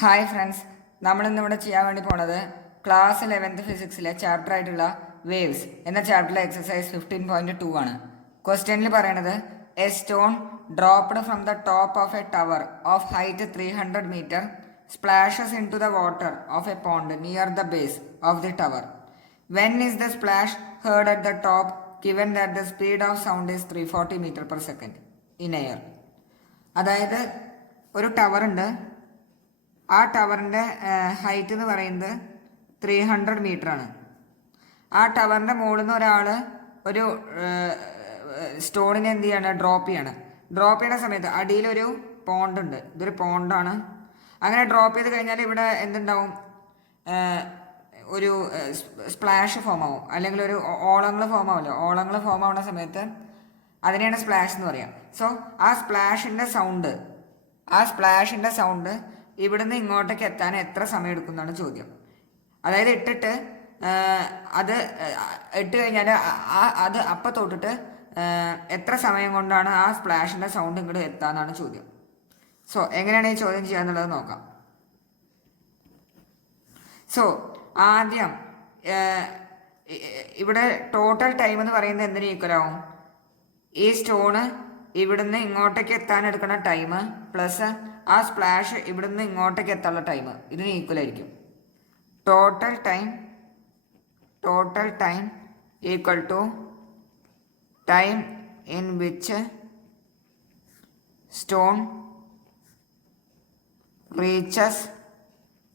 Hi friends, നമ്മളിന്നിവിടെ ചെയ്യാൻ വേണ്ടി പോണത് ക്ലാസ് 11th ഫിസിക്സിലെ ചാപ്റ്റർ ആയിട്ടുള്ള വേവ്സ് എന്ന ചാപ്റ്ററിലെ എക്സസൈസ് 15.2 ആണ്. ക്വസ്റ്റ്യനിൽ പറയണത് a stone dropped from the top of a tower of height 300 metre splashes into the water of a pond near the base of the tower. When is the splash heard at the top given that the speed of sound is 340 meter per second in air? അതായത് ഒരു tower ഉണ്ട്. ആ ടവറിൻ്റെ height എന്ന് പറയുന്നത് 300 metre ആണ്. ആ ടവറിൻ്റെ മുകളിൽ നിന്ന് ഒരാൾ ഒരു സ്റ്റോണിനെ എന്ത് ചെയ്യാണ്, ഡ്രോപ്പ് ചെയ്യാണ്. ഡ്രോപ്പ് ചെയ്യുന്ന സമയത്ത് അടിയിലൊരു പോണ്ട് ഉണ്ട്. ഇതൊരു പോണ്ടാണ്. അങ്ങനെ ഡ്രോപ്പ് ചെയ്ത് കഴിഞ്ഞാൽ ഇവിടെ എന്തുണ്ടാവും, ഒരു സ്പ്ലാഷ് ഫോം ആവും, അല്ലെങ്കിൽ ഒരു ഓളങ്ങൾ ഫോം ആവുമല്ലോ. ഓളങ്ങൾ ഫോം ആവുന്ന സമയത്ത് അതിനെയാണ് സ്പ്ലാഷ് എന്ന് പറയാം. സോ ആ സ്പ്ലാഷിൻ്റെ സൗണ്ട് ഇവിടുന്ന് ഇങ്ങോട്ടേക്ക് എത്താൻ എത്ര സമയം എടുക്കും എന്നാണ് ചോദ്യം. അതായത് അത് ഇട്ട് കഴിഞ്ഞാൽ അത് അപ്പം തൊട്ടിട്ട് എത്ര സമയം കൊണ്ടാണ് ആ സ്പ്ലാഷിൻ്റെ സൗണ്ട് ഇങ്ങോട്ട് എത്താന്നാണ് ചോദ്യം. സോ എങ്ങനെയാണ് ഈ ചോദ്യം ചെയ്യാന്നുള്ളത് നോക്കാം. സോ ആദ്യം ഇവിടെ ടോട്ടൽ ടൈം എന്ന് പറയുന്നത് എന്തിന് ഈക്വലാവും? ഈ സ്റ്റോണ് ഇവിടുന്ന് ഇങ്ങോട്ടേക്ക് എത്താൻ എടുക്കുന്ന ടൈം പ്ലസ് ആ സ്പ്ലാഷ് ഇവിടുന്ന് ഇങ്ങോട്ടേക്ക് എത്താനുള്ള ടൈം ഇതിന് ഈക്വൽ ആയിരിക്കും. Total time equal to time in which stone reaches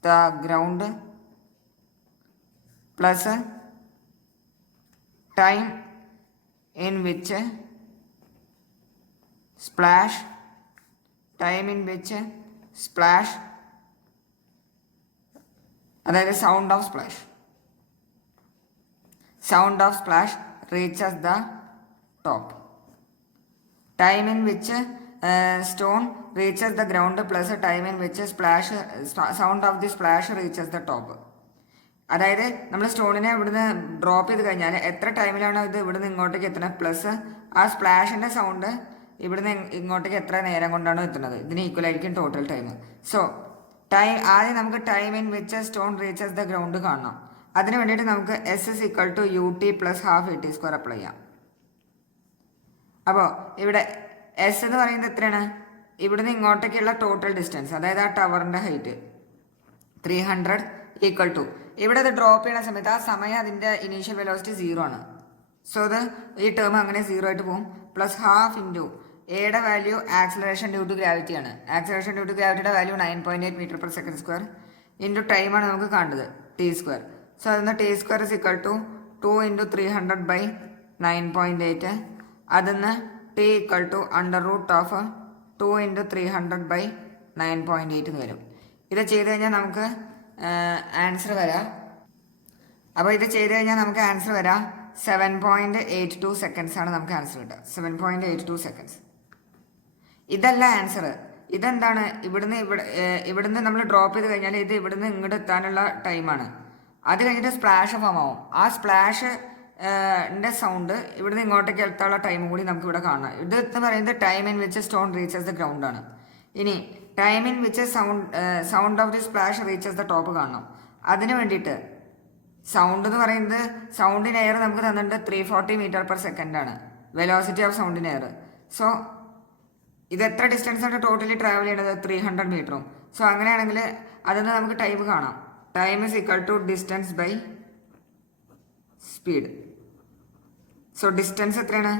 the ground plus time in which splash അതായത് sound of splash reaches the top. Time in which stone reaches the ground plus time in which sound of the splash reaches the top. അതായത് നമ്മൾ സ്റ്റോണിനെ ഇവിടുന്ന് drop ചെയ്ത് കഴിഞ്ഞാൽ എത്ര ടൈമിലാണ് ഇത് ഇവിടുന്ന് ഇങ്ങോട്ടേക്ക് എത്തുന്നത്, പ്ലസ് ആ സ്പ്ലാഷിൻ്റെ സൗണ്ട് ഇവിടുന്ന് ഇങ്ങോട്ടേക്ക് എത്ര നേരം കൊണ്ടാണ് എത്തുന്നത്. ഇതിന് ഈക്വൽ ആയിരിക്കും ടോട്ടൽ ടൈം. സോ ആദ്യം നമുക്ക് time in which stone reaches the ground കാണണം. അതിന് വേണ്ടിയിട്ട് നമുക്ക് S is equal to ut plus half at square apply ചെയ്യാം. അപ്പോൾ ഇവിടെ എസ് എന്ന് പറയുന്നത് എത്രയാണ്? ഇവിടുന്ന് ഇങ്ങോട്ടേക്കുള്ള ടോട്ടൽ ഡിസ്റ്റൻസ്, അതായത് ആ ടവറിൻ്റെ ഹൈറ്റ് 300 ഈക്വൽ ടു ഇവിടെ അത് ഡ്രോപ്പ് ചെയ്യുന്ന സമയത്ത് ആ സമയം അതിൻ്റെ ഇനീഷ്യൽ വെലോസിറ്റി 0 ആണ്. സോ ഈ ടേം അങ്ങനെ 0 ആയിട്ട് പോകും. പ്ലസ് ഹാഫ് ഇൻറ്റു എയുടെ വാല്യൂ ആക്സിലറേഷൻ ഡ്യൂ ടു ഗ്രാവിറ്റി ആണ്. ആക്സിലറേഷൻ ഡ്യൂ ടു ഗ്രാവിറ്റിയുടെ value 9.8 metre per second square into ടൈമാണ് നമുക്ക് കാണുന്നത് ടി സ്ക്വയർ. സോ അതിന് T square is equal to 2 × 300 / 9.8. അതിന്ന് T equal to under root of 2 × 300 / 9.8 എന്ന് വരും. ഇത് ചെയ്ത് കഴിഞ്ഞാൽ നമുക്ക് ആൻസർ വരാം. അപ്പോൾ ഇത് ചെയ്ത് കഴിഞ്ഞാൽ നമുക്ക് ആൻസർ വരാം 7.82 സെക്കൻഡ്സ് ആണ് നമുക്ക് ആൻസർ കിട്ടുക. 7.82 സെക്കൻഡ്സ്. ഇതല്ല ആൻസർ. ഇതെന്താണ്? ഇവിടുന്ന് നമ്മൾ ഡ്രോപ്പ് ചെയ്ത് കഴിഞ്ഞാൽ ഇത് ഇവിടുന്ന് ഇങ്ങോട്ട് എത്താനുള്ള ടൈമാണ്. അത് കഴിഞ്ഞിട്ട് സ്പ്ലാഷ് ഫോം ആവും. ആ സ്പ്ലാഷ് സൗണ്ട് ഇവിടുന്ന് ഇങ്ങോട്ടേക്ക് എത്താനുള്ള ടൈമും കൂടി നമുക്ക് ഇവിടെ കാണാം. ഇത് എന്ന് പറയുന്നത് time in which stone reaches the ground ആണ്. ഇനി time in which sound of the splash reaches the top കാണണം. അതിന് വേണ്ടിയിട്ട് സൗണ്ട് എന്ന് പറയുന്നത് സൗണ്ട് ഇൻ എയർ നമുക്ക് തന്നിട്ടുണ്ട് 340 മീറ്റർ പെർ സെക്കൻഡ് ആണ് velocity of sound in air. So ഇത് എത്ര ഡിസ്റ്റൻസ് ആണ് ടോട്ടലി ട്രാവൽ ചെയ്യണത്? 300 മീറ്ററും. സോ അങ്ങനെയാണെങ്കിൽ അതിന് നമുക്ക് ടൈം കാണാം. Time is equal to distance by speed. So distance എത്രയാണ്?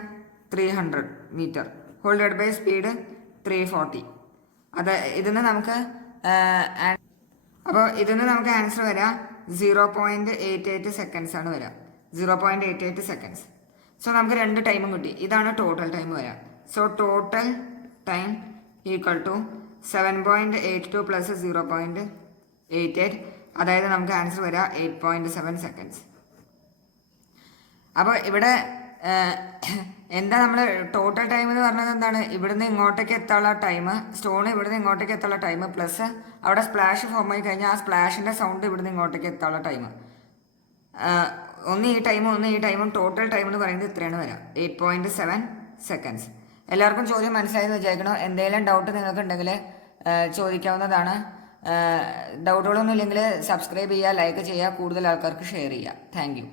300 metre whole divide by speed 340. ഇതിന്ന് നമുക്ക് ആൻസർ വരാം 0.88 സെക്കൻഡ്സ് ആണ് വരാം. 0.88 സെക്കൻഡ്സ്. സോ നമുക്ക് 2 ടൈമും കിട്ടി. ഇതാണ് ടോട്ടൽ ടൈം വരാം. So total time equal to 7.82 plus 0.88, അതായത് നമുക്ക് ആൻസർ വരാം 8.7 സെക്കൻഡ്സ്. അപ്പോൾ ഇവിടെ എന്താ നമ്മൾ ടോട്ടൽ ടൈം എന്ന് പറഞ്ഞത് എന്താണ്? ഇവിടുന്ന് ഇങ്ങോട്ടേക്ക് എത്താനുള്ള ടൈം, സ്റ്റോൺ ഇവിടുന്ന് ഇങ്ങോട്ടേക്ക് എത്താനുള്ള ടൈം പ്ലസ് അവിടെ സ്പ്ലാഷ് ഫോം ആയി കഴിഞ്ഞാൽ ആ സ്പ്ലാഷിൻ്റെ സൗണ്ട് ഇവിടുന്ന് ഇങ്ങോട്ടേക്ക് എത്താനുള്ള ടൈം. ഒന്ന് ഈ ടൈമും ടോട്ടൽ ടൈം എന്ന് പറയുന്നത് ഇത്രയാണ് വരാം 8.7 സെക്കൻഡ്സ്. എല്ലാവർക്കും ചോദ്യം മനസ്സിലായെന്ന് വിചാരിക്കണം. എന്തെങ്കിലും ഡൗട്ട് നിങ്ങൾക്ക് ഉണ്ടെങ്കിൽ ചോദിക്കാവുന്നതാണ്. ഡൗട്ടുകളൊന്നും ഇല്ലെങ്കിൽ സബ്സ്ക്രൈബ് ചെയ്യുക, ലൈക്ക് ചെയ്യുക, കൂടുതൽ ആൾക്കാർക്ക് ഷെയർ ചെയ്യുക. താങ്ക്